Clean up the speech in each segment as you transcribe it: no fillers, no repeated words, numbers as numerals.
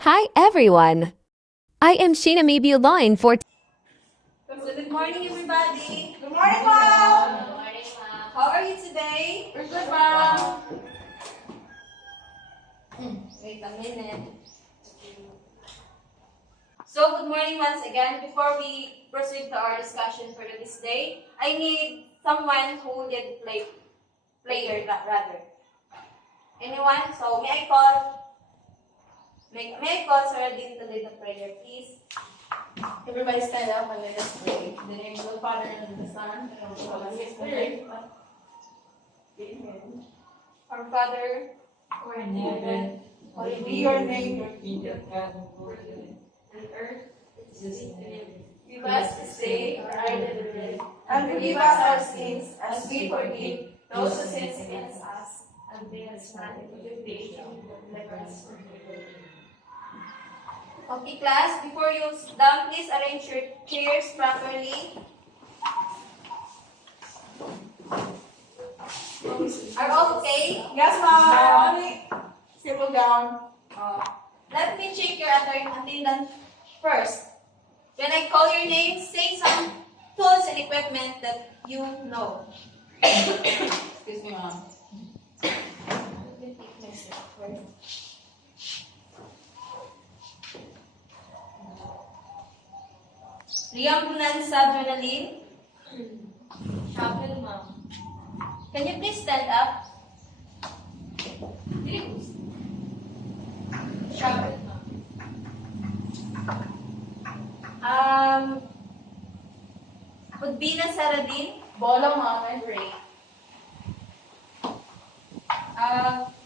Hi everyone! I am Sheena Line for So good morning, everybody. Good morning, Mom. Good morning, Ma'am. How are you today? We're good, Mom. Wait a minute. So good morning once again. Before we proceed to our discussion for this day, I need someone who did player rather. Anyone? So may I call Sarah Dean to lead the prayer, please? Everybody stand up and let us pray. In the name of the Father, and of the Son, and of the Holy Spirit. Amen. Our Father, Who art in heaven, hallowed be your name, your kingdom come, on earth, Jesus' give us this day our daily bread, and forgive us our sins, as we forgive those who sin against us, and bring us not into temptation, but deliver us from evil. Okay, class, before you sit down, please arrange your chairs properly. Are all okay? Yes, Mom. Simple down. Let me check your attendance first. When I call your name, say some tools and equipment that you know. Excuse me, Mom. Let me take myself first. Reambulance adrenaline. Shovel, Mom. Can you please stand up? Shovel, Mom. Udbina Saradin. Bola, Mom, and Ray.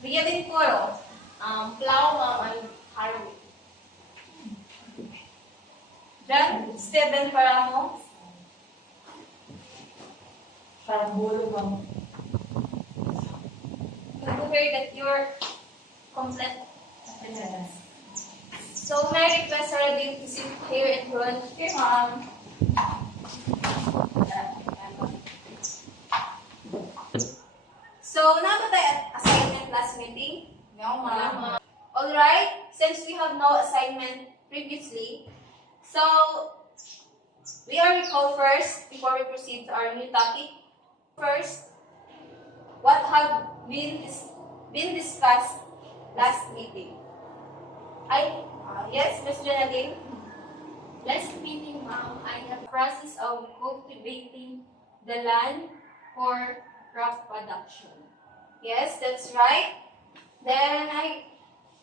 Rialin Coro. Plow, Mom, and harrow. John Steven Paramo. Parabolo, Mom. Good to hear that you're complete. Yes. So may I request Saradin to sit here in front. Okay, Mom. So now that I assignment last meeting. No, Mom. Alright, since we have no assignment previously, so we are recall first before we proceed to our new topic. First, what have been discussed last meeting? Yes, Ms. Janelle. Last meeting, Ma'am, I have process of cultivating the land for crop production. Yes, that's right. Then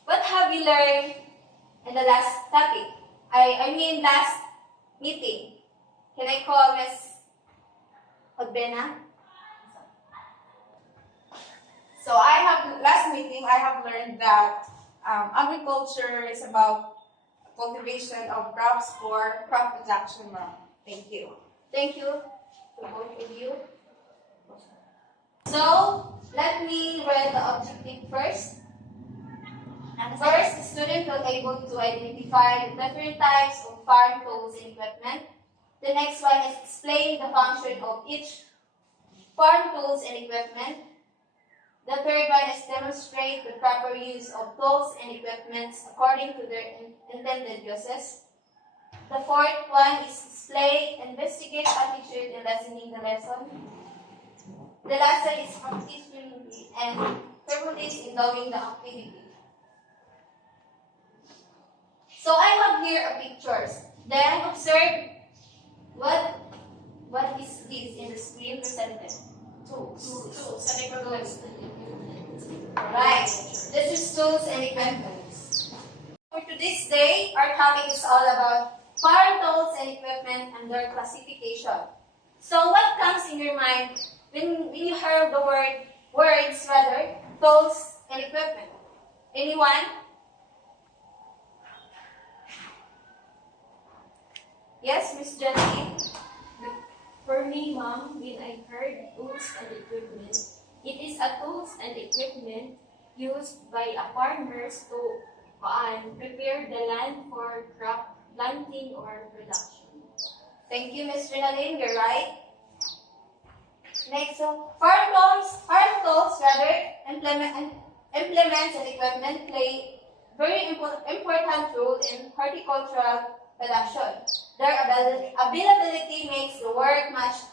what have you learned in the last topic? I mean last meeting. Can I call Ms. Odbena? So last meeting I have learned that agriculture is about cultivation of crops for crop production. Thank you. Thank you to both of you. So, let me read the objective first. And first, the student will be able to identify the different types of farm tools and equipment. The next one is explain the function of each farm tools and equipment. The third one is demonstrate the proper use of tools and equipment according to their intended uses. The fourth one is display, investigate attitude in lessening the lesson. The last one is competition and purpose in doing the activity. So I have here a pictures. Then observe what is this in the screen presented. Tools and equipment. Right. This is tools and equipment. For today's day, our topic is all about farm tools and equipment and their classification. So what comes in your mind when you hear the words tools and equipment? Anyone? Yes, Miss Jenny? For me, Ma'am, when I heard tools and equipment, it is a tools and equipment used by a farmers to prepare the land for crop planting or production. Thank you, Ms. Renalyn. You're right. Next, so farm tools, implements and equipment play very important role in horticultural production. Their availability makes the work much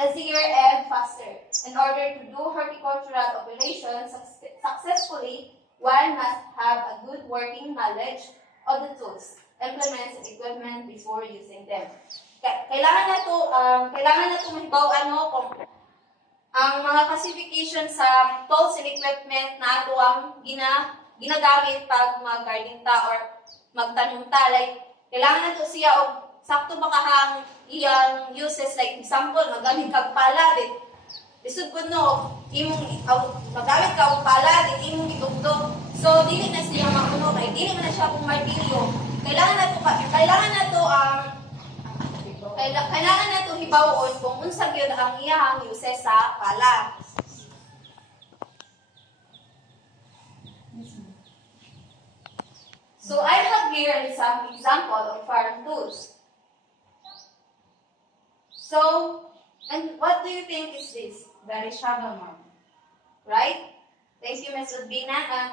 easier and faster. In order to do horticultural operations successfully, one must have a good working knowledge of the tools, implements, and equipment before using them. Kailangan na to mahibaw kung ang mga classification sa tools and equipment na ato ang ginagamit pag mag-garden ta or magtanim ta. Like, kailangan na to siya og sakto ba kahang iyang uses. Like, example, magamit kag pala, isod po no, magamit ka og pala, imong gitugtog. So, dili na siya makuno, kay dili man na siya kung martilyo. Kailangan na to hibawon kung unsa gyud ang iyang uses sa pala. So I have here some example of farm tools. So, and what do you think is this? That is shovel, ma'am. Right? Thank you, Ms. Udbina.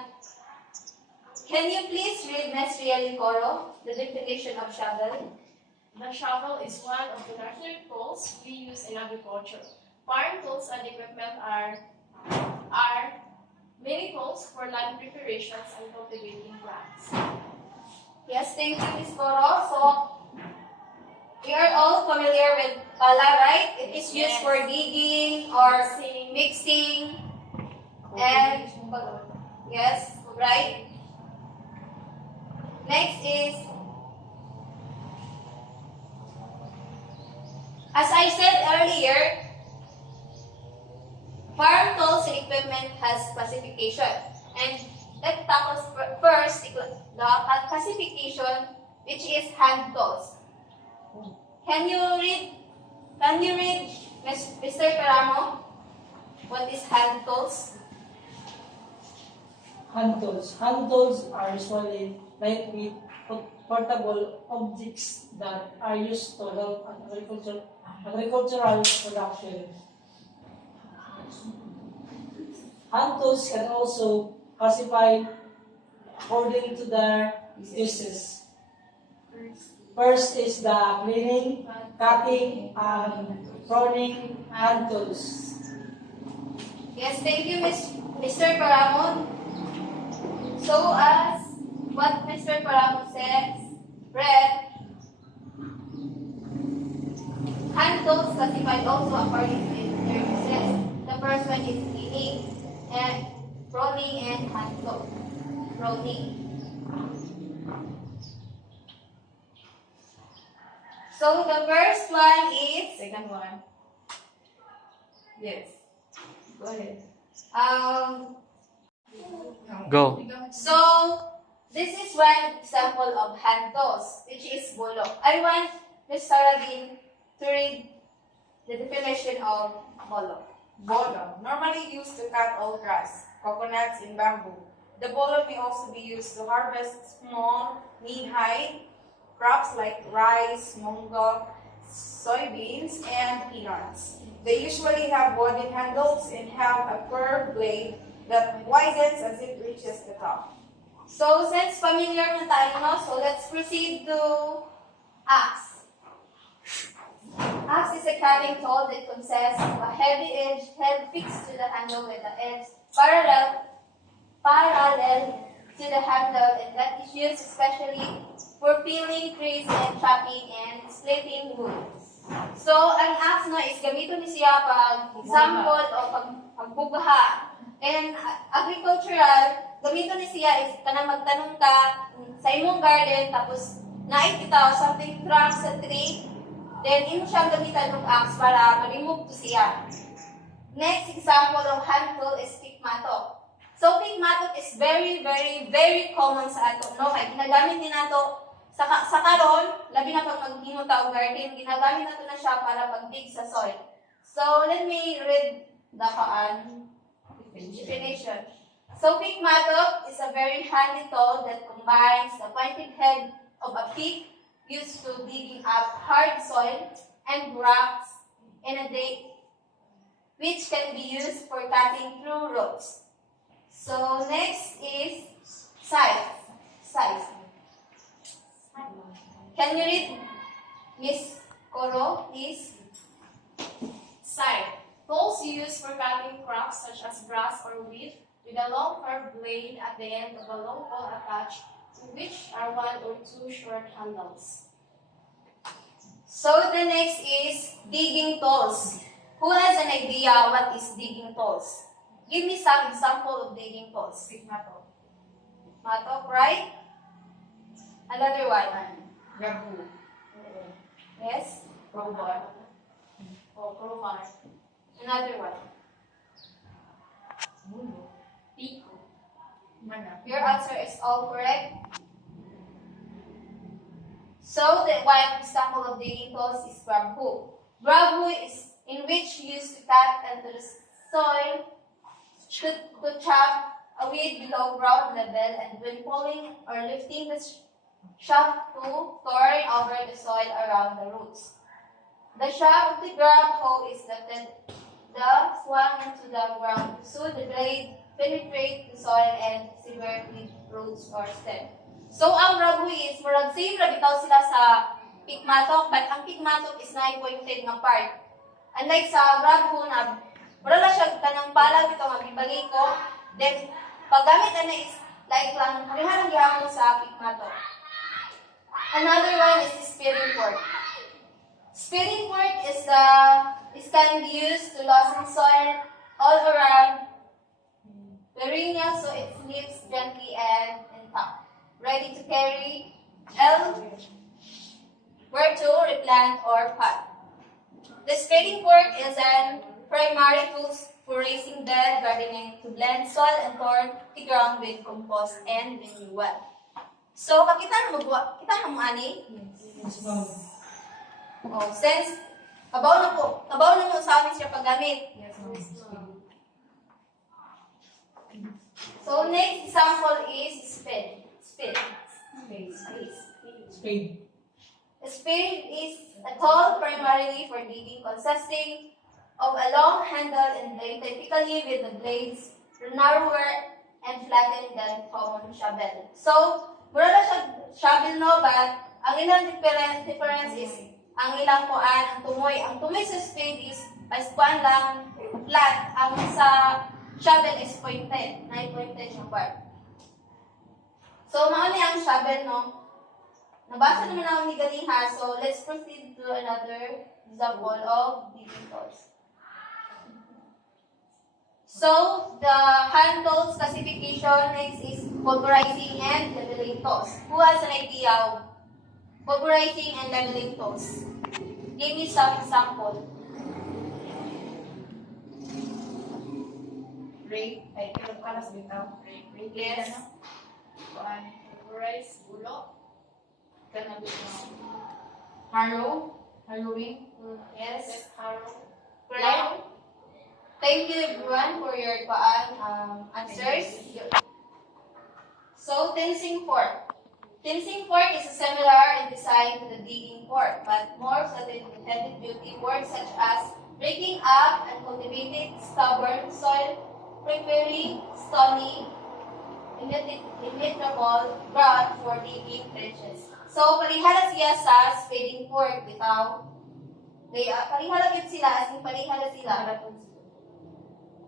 Can you please read Ms. Rieli Coro, the definition of shovel? The shovel is one of the natural tools we use in agriculture. Farm tools and equipment are many tools for land preparations and cultivating plants. Yes, thank you, Ms. Coro. So, we are all familiar with pala, right? It is used for digging or mixing. And, yes, right? Next is, as I said earlier, farm tools and equipment has classification. And let's tackle first the classification, which is hand tools. Can you read, Mr. Caramo, what is hand tools? Hand tools. Hand tools are usually lightweight, portable objects that are used to help agricultural production. Hand tools can also classify according to their uses. First is the cleaning, cutting, and pruning hand tools. Yes, thank you, Mr. Paramon. So, as what Mr. Paramon says, read, hand tools classified also according to their uses. The first one is cleaning, and pruning, and hand tool. Pruning. So, the first one is Second one. Yes. Go ahead. Go. So, this is one example of hand tools, which is bolok. I want Ms. Saradin to read the definition of bolok. Bolo, normally used to cut all grass, coconuts, and bamboo. The bolo may also be used to harvest small, knee-high crops like rice, mungo, soybeans, and peanuts. They usually have wooden handles and have a curved blade that widens as it reaches the top. So, since familiar na tayo, no? So, let's proceed to axe. Axe is a cutting tool that consists of a heavy edge held fixed to the handle with the edge parallel to the handle, and that is used especially for peeling trees and chopping and splitting wood. So, ang axe no is gamiton ni siya pag example o pagbugaha. And agricultural, gamiton ni siya is kanang magtanong ka sa imong garden tapos naikita something trunk sa tree, then imo siyang gamitan ng axe para ma-remove to siya. Next example of hand tool is pick matok. So, pick matok is very, very, very common sa ato. No? Kaya ginagamit din nato sa karon, labi na pag maghinot ta og garden, ginagamit nato na siya para pag-dig sa soil. So, let me read the definition. So, pick matok is a very handy tool that combines the pointed head of a pick used to digging up hard soil and rocks in a day, which can be used for cutting through roads. So, next is scythe. size. Can you read Miss Coro, please? Scythe. Tools used for cutting crops such as grass or wheat, with a long curved blade at the end of a long pole attached, to which are one or two short handles. So the next is digging tools. Who has an idea what is digging tools? Give me some example of digging tools. Sigmato. Matok, right? Another one. Gabu. Yes? Crowbar. O crowbar. Another one. Pico. Mana. Your answer is all correct. So the one example of digging tools is grab hook. Grab hook is in which used to cut into the soil to chop a weed below ground level, and when pulling or lifting the shaft to turn over the soil around the roots. The shaft of the grab hoe is lifted, swung into the ground so the blade penetrate the soil and sever with roots or stem. So ang grab hoe is murag same ra bitaw sila sa pigmatok, but ang pigmatok is na pointed nga part. Unlike sa grab hoe na wala na siya kanang pala bitaw nga gibalik ko, then paggamit na is like lang harihan ang gihapon sa pigmatok. Another one is the spearing fork. Spearing fork can be used to loosen soil all around the ringel so it slips gently and intact, ready to carry where to replant or pot. The spading fork is an primary tool for raising bed, gardening, to blend soil and turn the ground with compost and manure. So, kita na mo ani? Yes, ma'am. Oh, since kabaw na mo sa amin siya paggamit. Yes, ma'am. So, next example is spade. Spade. A spade is a tool primarily for digging, consisting of a long handle and blade, typically with the blades narrower and flattened than common shovel. So, mura na siya shovel no, but ang ilang difference is ang ilang kuan, ang tumoy. Ang tumoy sa spade is kuan lang flat. Ang sa shovel is pointed. Na-pointed siya part. So, mauni ang shovel, no? Nabasa naman ako ni galing ha. So, let's proceed to another example of digging tools. So, the hand tools classification next is pulverizing and leveling tools. Who has an idea of pulverizing and leveling tools? Give me some example. Rake. Ay, pero kalas bitaw. Rake. Yes. Kuan. Rice, bulok. Kana bitaw. Harrow. Harrowing. Yes. Harrow. Right? Thank you everyone for your answers. So, tensing fork. Tensing fork is similar in design to the digging fork, but more suited to heavy-duty work such as breaking up and cultivated stubborn soil, preparing stony, impenetrable ground for digging trenches. So, parihala siya sa spading fork bitaw. Parihala gid sila, as in parihala sila.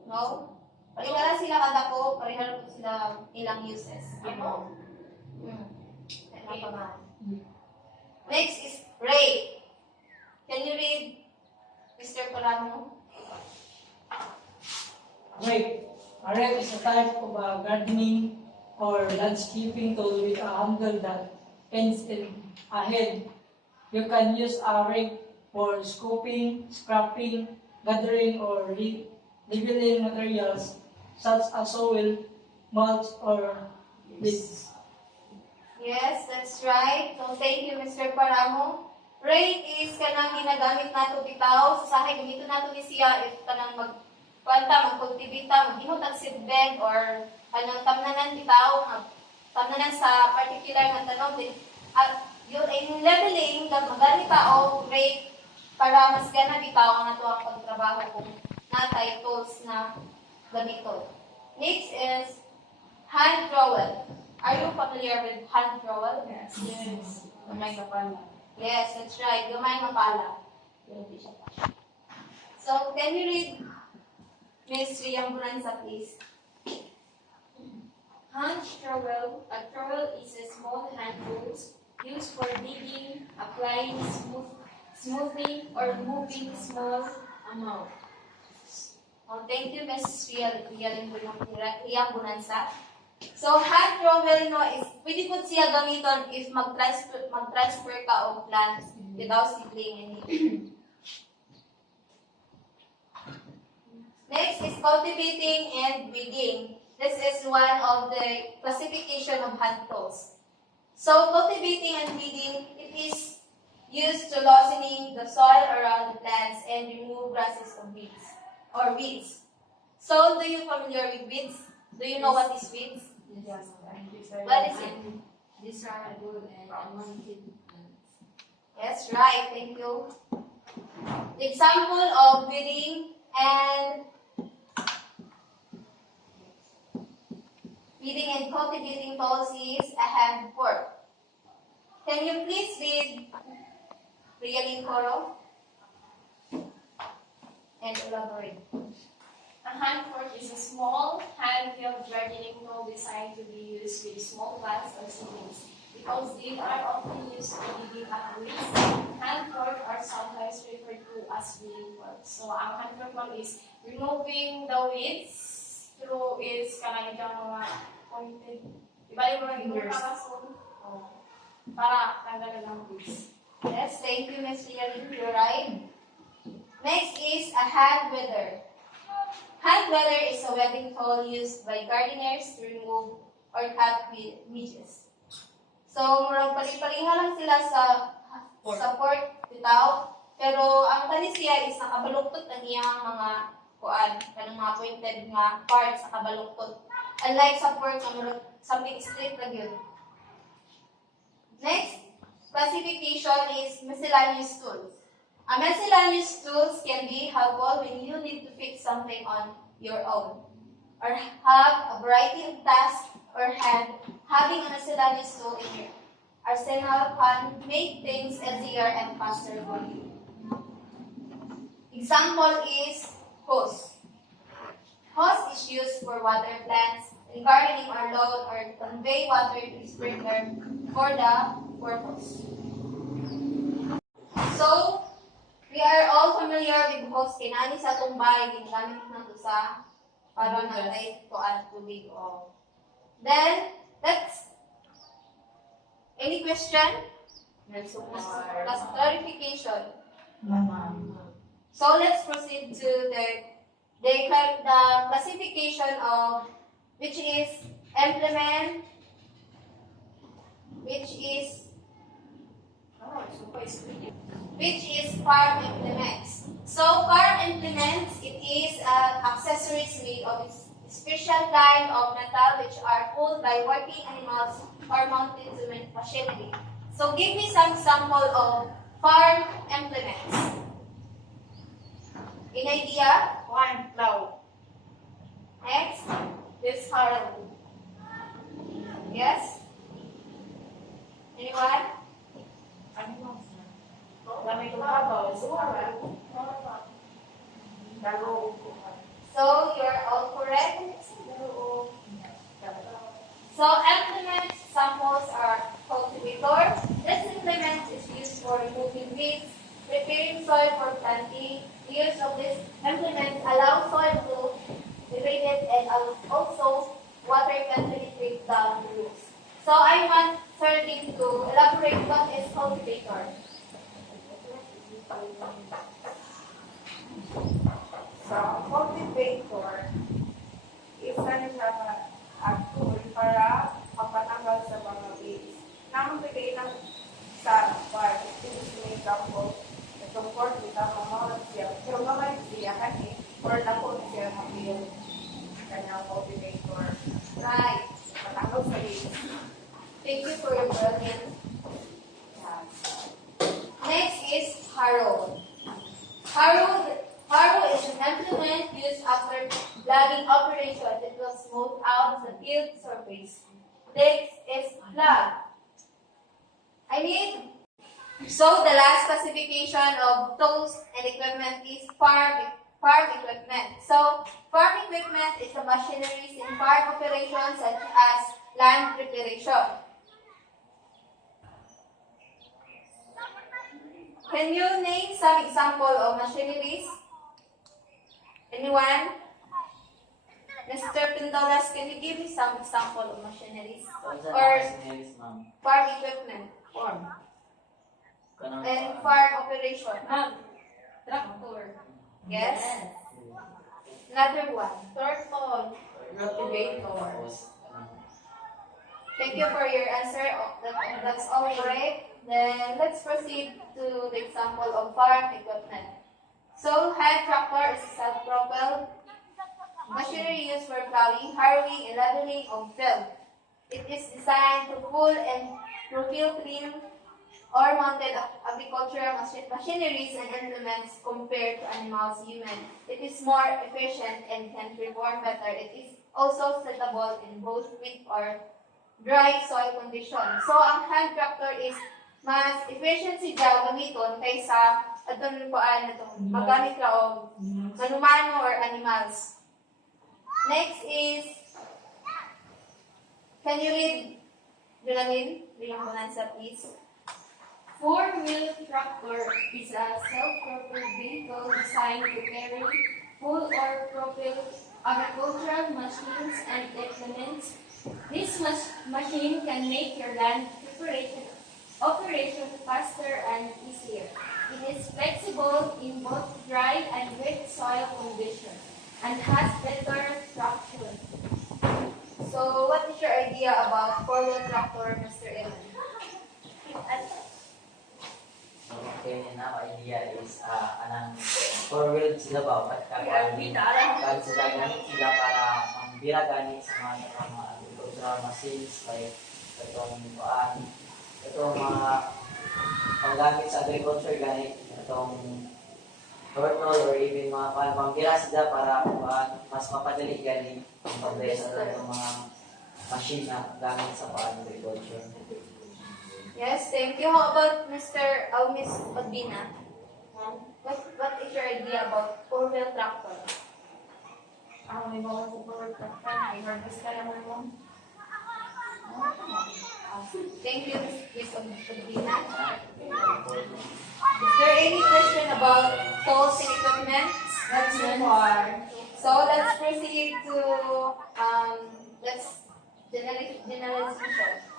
No? Parihala sila kadako, parihala po sila ilang uses. Ano? Next is rake. Can you read, Mr. Paramo? Rake. A rake is a type of a gardening or landscaping tool with a handle that ends in a head. You can use a rake for scooping, scraping, gathering, or leveling materials such as soil, mulch, or weeds. Yes, that's right. So, thank you, Mr. Paramo. Rake is kanang ginagamit nato bitaw. Sa sahay, gamiton nato ni siya if kanang mag-cultivita, mag-inutag seedbed, or kanang tamnanan bitaw, tamnanan sa particular nga tanong. At yung leveling, magamit tao, rake, para mas gana bitaw ang nato ang pagtrabaho kung natay tools na gamiton. Next is hand trowel. Are you familiar with hand trowel? Yes. Yes. Gamay ka pala. Yes, that's right. Gamay nga pala. So, can you read Miss Riyang Buranza, please? Hand trowel. A trowel is a small hand tool used for digging, applying smoothing, or moving small amount. Oh, thank you, Miss Riyang Buranza. So, hand trowel no is pwede po siya gamiton if mag-transfer ka og plant without seedling any. Next is cultivating and weeding. This is one of the classification of hand tools. So, cultivating and weeding, it is used to loosening the soil around the plants and remove grasses or weeds. So, do you familiar with weeds? Do you know what is weeds? Yes. What is it? Desirable and unwanted plants. Yes, right. Thank you. Example of weeding and cultivating tools is a hand fork. Can you please read Realin Coro and elaborate? A hand fork is a small, hand-held gardening tool designed to be used with small plants or seedlings. Because they are often used for digging up weeds, hand forks are sometimes referred to as weeding forks. So, ang hand fork is removing the weeds through its kanang mga pointed. Ibalik mo lang yung karason para tanggalin ang weeds. Yes, thank you, Ms. Realin. You're right. Next is a hand weeder. Hand weeder is a weeding tool used by gardeners to remove or cut weeds. So, murag pali-paliha lang sila sa fork without, pero ang kani siya is nakabaluktot ang iyang mga kanang mga pointed nga parts nakabaluktot. Unlike sa fork, murag something straight lang yun. Next classification is miscellaneous tools. A miscellaneous tools can be helpful when you need to fix something on your own, or have a variety of tasks or hand. Having a miscellaneous tool in your arsenal can make things easier and faster for you. Example is hose. Hose is used for water plants in gardening or lawn or to convey water to the sprinkler for the purpose. So, we are all familiar with hose. Kinani sa itong bahay, ginagamit na ito sa para natay kuan tubig o. Then, that's any question? Last clarification. So let's proceed to the classification of which is implement, which is farm implements. So farm implements, it is accessories made of special kind of metal which are pulled by working animals or mounted to machinery. So give me some sample of farm implements. Any idea? One, plow. Next? This harrow. Yes? Anyone? Lamay lumabaw. So you're all correct? So implements samples are cultivator. This implement is used for removing weeds, preparing soil for planting. The use of this implement allows soil to degrade it and also water can penetrate down the roots. So I want Sardine to elaborate what is cultivator. So, cultivator, isa nila tool para mapatanggal sa mga weeds. Namamigay ng sa part, ito sa example, itong corn, ito mamawag siya. Pero mamawag siya kasi, or lakot siya ng kanyang cultivator. Right. Matanggal sa weeds. Thank you for your brilliance. Next is harrow. Harrow is an implement used after logging operation that will smooth out the field surface. Next is plug. So the last classification of tools and equipment is farm equipment. So farm equipment is the machineries in farm operations such as land preparation. Can you name some example of machineries? Anyone? Mr. Pindolas, can you give me some example of machineries or farm equipment and farm operation? Tractor. Yes. Another one. Turtle. Cultivator. Thank you for your answer. That's all correct. Then let's proceed to the example of farm equipment. So hand tractor is a self-propelled machinery used for plowing, harrowing, and leveling of field. It is designed to pull and propel clean or mounted agricultural machineries and implements compared to animals human. It is more efficient and can perform better. It is also suitable in both wet or dry soil conditions. So ang hand tractor is mas efficiency siya gamiton kaysa atong kuan atong magamit ra og kanumano or animals. Next is, can you read, Jonalyn? Read yung answer, please. Four-wheel tractor is a self-propelled vehicle designed to carry, pull or propel agricultural machines and implements. This machine can make your land operation faster and easier. It is flexible in both dry and wet soil conditions and has better traction. So, what is your idea about four-wheel tractor, Mr. Evan? So, okay, na idea is anang four-wheel sila ba? Kahit sila gamit sila para mambira ganit sa mga agricultural machines like itong mga panggamit sa agriculture ganit itong turtle or even mga pambira sila para mas mapadali ganit ang pagdesa ng mga machine na gamit sa agriculture. Yes, thank you. How about Miss Odbina? What is your idea about four-wheel tractor? May bawal sa power tractor. May harvest ka naman mo. Thank you, Miss Odbina. Is there any question about tools and equipment? That's so far. So let's proceed to generalization.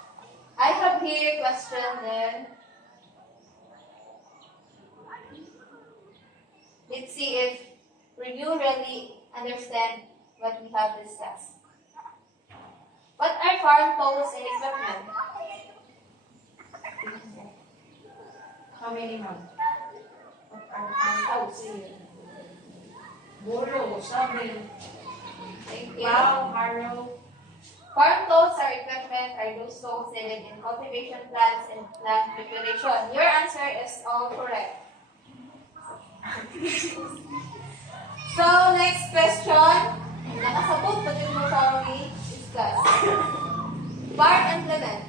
I have here a question then. Let's see if you really understand what we have discussed. What are farm tools and equipment? How many, ma'am? What are tools here? Bolo, shovel, Thank you. plow, harrow. Farm tools or equipment are those tools needed in cultivation plants and plant preparation. Your answer is all correct. So, next question. Nakasabot pa din mo sa we discuss. Farm implement.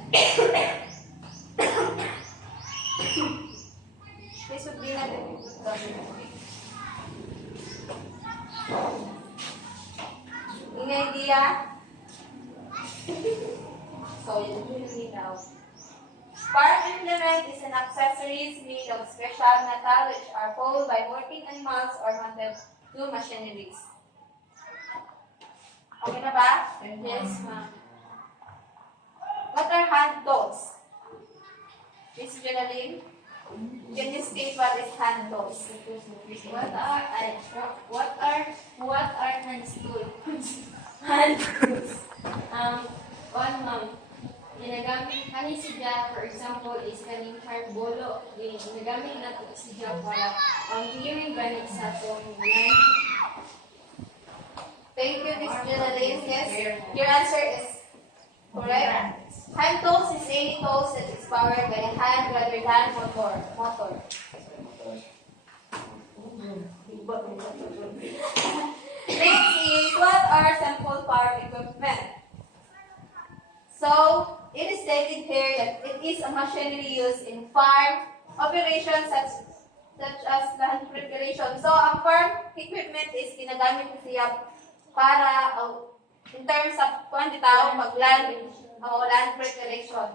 This would be natin. Any idea? So, yun now. Farm implement is an accessories made of special metal which are pulled by working animals or mounted to machineries. Okay na ba? Yes, ma'am. What are hand tools? Miss Jonalyn, can you state what is hand tools? What are hand tools? Hand tools. One ma'am. Ginagamit kani siya, for example, is kaning karbolo. Ginagamit na to siya para ang clearing ganit sa tong land. Thank you, Miss Jonalyn. Yes, your answer is correct. Hand tools is any tools that is powered by a hand rather than motor. Next is, what are simple farm equipment? So, it is stated here that it is a machinery used in farm operations such as land preparation. So, ang farm equipment is ginagamit na siya para in terms of tao land preparation.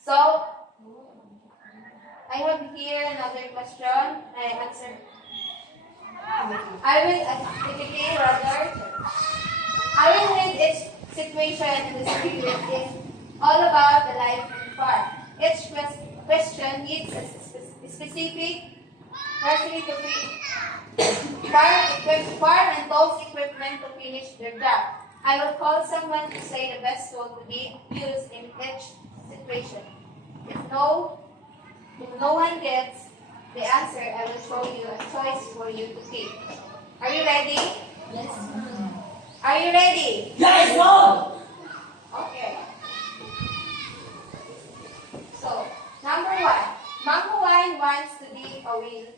So, I have here another question. I answer. I will read each situation in the script is all about the life in farm. Each question needs a specific person to farm and tools equipment to finish their job. I will call someone to say the best tool to be used in each situation. If no one gets the answer, I will show you a choice for you to pick. Are you ready? Yes. Are you ready? Yes, mom! Okay. So, number 1. Mango Wine wants to dig a wheel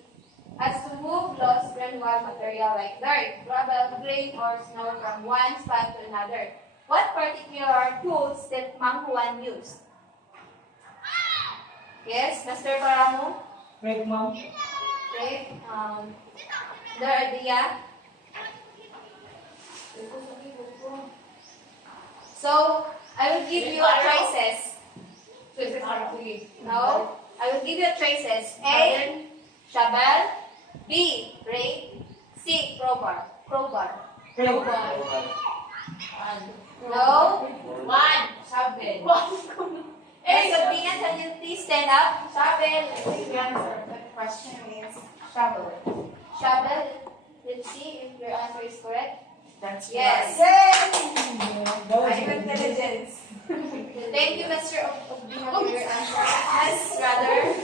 as to move lost granular material like dirt, gravel, grain, or snow from one spot to another. What particular tools did Mango Wine use? Yes, Mr. Paramo? Right, mom? Great. Their idea? So, I will give you choices. No? I will give you choices. A, shovel. B, rake. C, crowbar. No? Ms. Sabrina, can you please stand up? Shovel. The answer. The question is shovel. Shovel. Let's see if your answer is correct. That's Yes. right. I'm intelligence. Thank you, Mr. Obdino, for your answer. Yes, rather.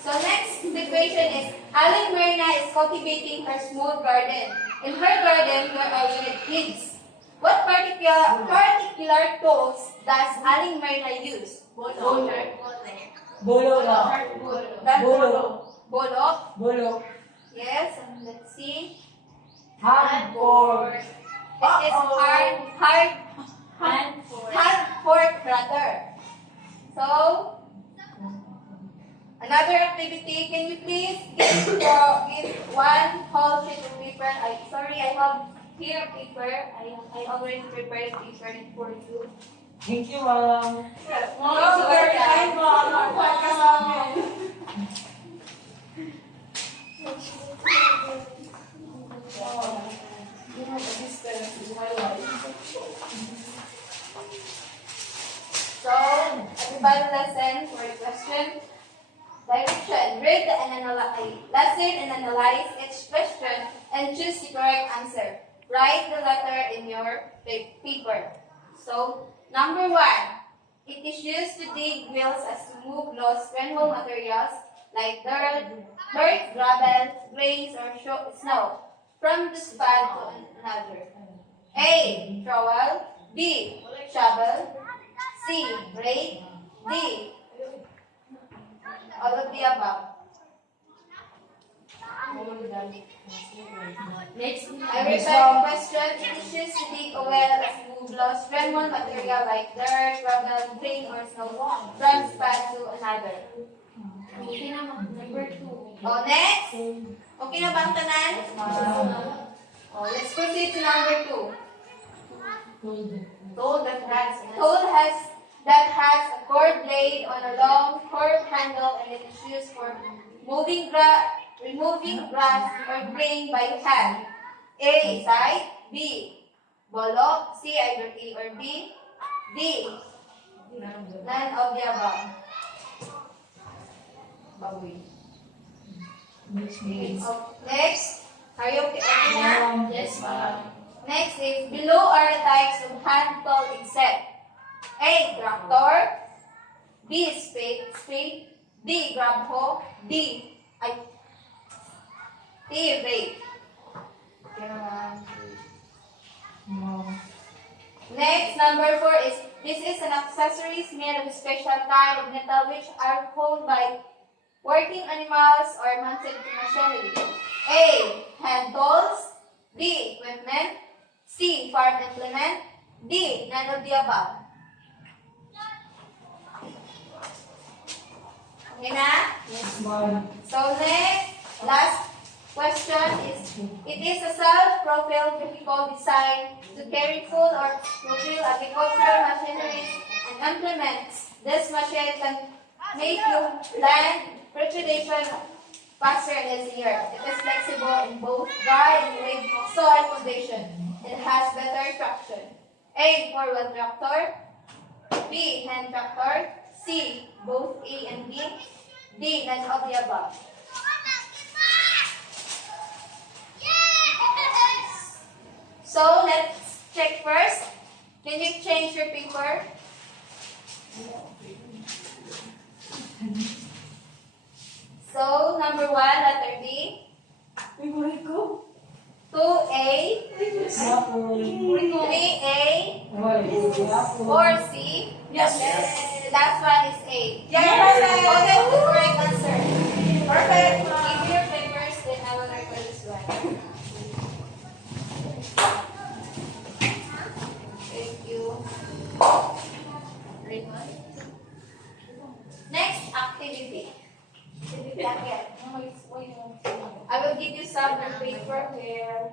So next situation is, Aling Marina is cultivating her small garden. In her garden, there are weeds. What particular tools does Aling Marina use? Bolo na. Bolo. Yes, and let's see. Hand fork. It is hand fork rather. So, another activity, can you please give one whole sheet of paper? I have here a paper. I already prepared a paper for you. Thank you, mom. Mom, very kind mo. Ano podcast namin? You have a distance in my life. So, everybody listen for a question. Direction. Read the lesson and analyze each question and choose the correct answer. Write the letter in your paper. So, number 1. It is used to dig wheels as to move lost granular materials like dirt, gravel, grains, or snow from the spot to another. A. Trowel. B. Shovel. C. Rake. D. All of the above. Next. I repeat the question. It is used to dig a well as move lost granular material like dirt, gravel, grain, or snow from spot to another. Okay naman. Number 2. Oh, next. Okay na ba ang tanan? Oh, let's proceed to number 2. Tool that has a cord blade on a long curved handle and it is used for removing grass or grain by hand. A. Scythe. B. Bolok. C. Either A or B. D. None of the above. Next. Are you okay na? Yes, ma'am. Next is, below are the types of hand tool except A. Tractor. B. Spade. D. Grab hoe. D. Rake. Next, number 4 is, this is an accessories made of a special kind of metal which are pulled by working animals or mounted to machinery. A. Hand tools. B. Equipment. C. Farm implement. D, none of the above. Okay na? Yes, ma'am. So next, last question is, it is a self-propelled vehicle designed to carry full or fulfill agricultural machinery and implements. This machine can make you land preparation faster and easier. It is flexible in both dry and wet soil conditions. It has better traction. A, four-wheel tractor. B, hand tractor. C, both A and B. D, none of the above. So let's check first. Can you change your paper? So number 1, letter B. 2A, 3A, or C. Yes. The last one is A. Yes. Okay, the correct answer. Perfect. Give me your papers, then I will record this one. Thank you. Next activity. I will give you some paper here.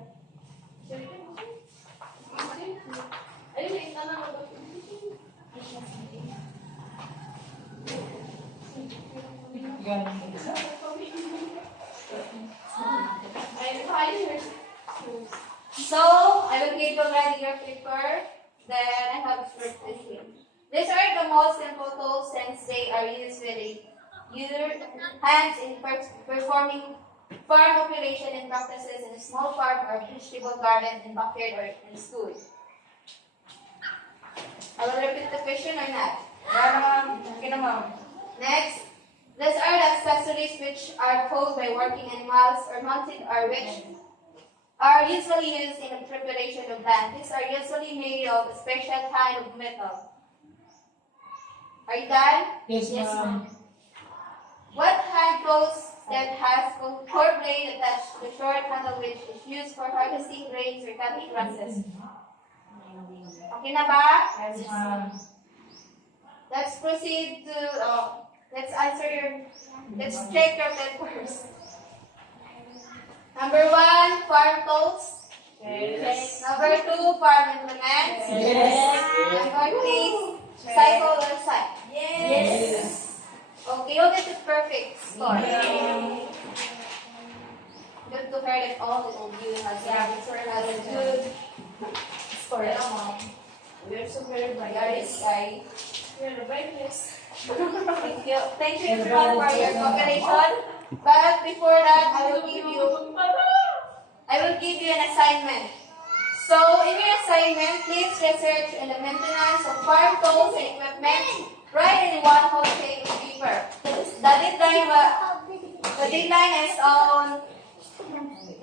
So, I will give you already your paper. Then I have script this here. These are the most simple tools since they are used with your hands in performing farm operation and practices in a small farm or vegetable garden in backyard or in school. I will repeat the question or not. Okay na, ma'am. Next, these are the accessories which are pulled by working animals or mounted or which are usually used in the preparation of land. These are usually made of a special kind of metal. Are you done? Yes, ma'am. What hand tools that has core blade attached to the short handle which is used for harvesting grains or cutting grasses? Okay na ba? Yes, ma'am. Let's proceed to, let's check your papers. Number 1, farm tools. Yes. Number 2, farm implements. Yes. Number 3, cycle or site. Yes. Okay, you get the perfect score. Good to hear that all of you has a good score. We're so very bright. Yes, I. We're the brightness. Thank you. Thank you everyone for your cooperation. But before that, I will give you an assignment. So in your assignment, please research on the maintenance of farm tools and equipment. Write in one whole page of paper. The deadline is on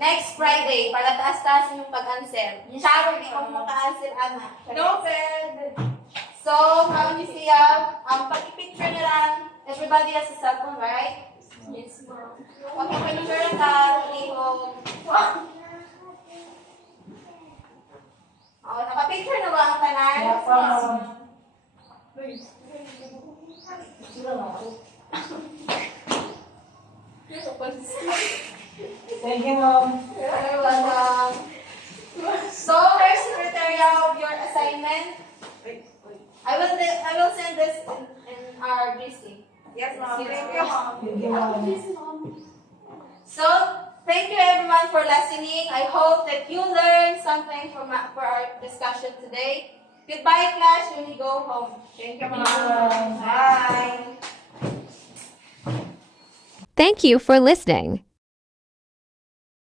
next Friday para taas-taas yung pag-answer. Sharon, di ko maka-answer, Ana. No, Fed. So, kami siya, pag-picture na lang, everybody has a cell phone, right? Yes, ma'am. Pag-picture na ka, lihog. Naka-picture na ba ang tanan? Yeah, ma'am. Thank you, ma'am. You're welcome. So, here's the criteria of your assignment. I will send this in our GC. Yes, ma'am. Thank you, ma'am. Thank you, ma'am. So, thank you everyone for listening. I hope that you learned something for our discussion today. Goodbye, class, when you go home. Thank you, ma'am. Bye. Thank you for listening.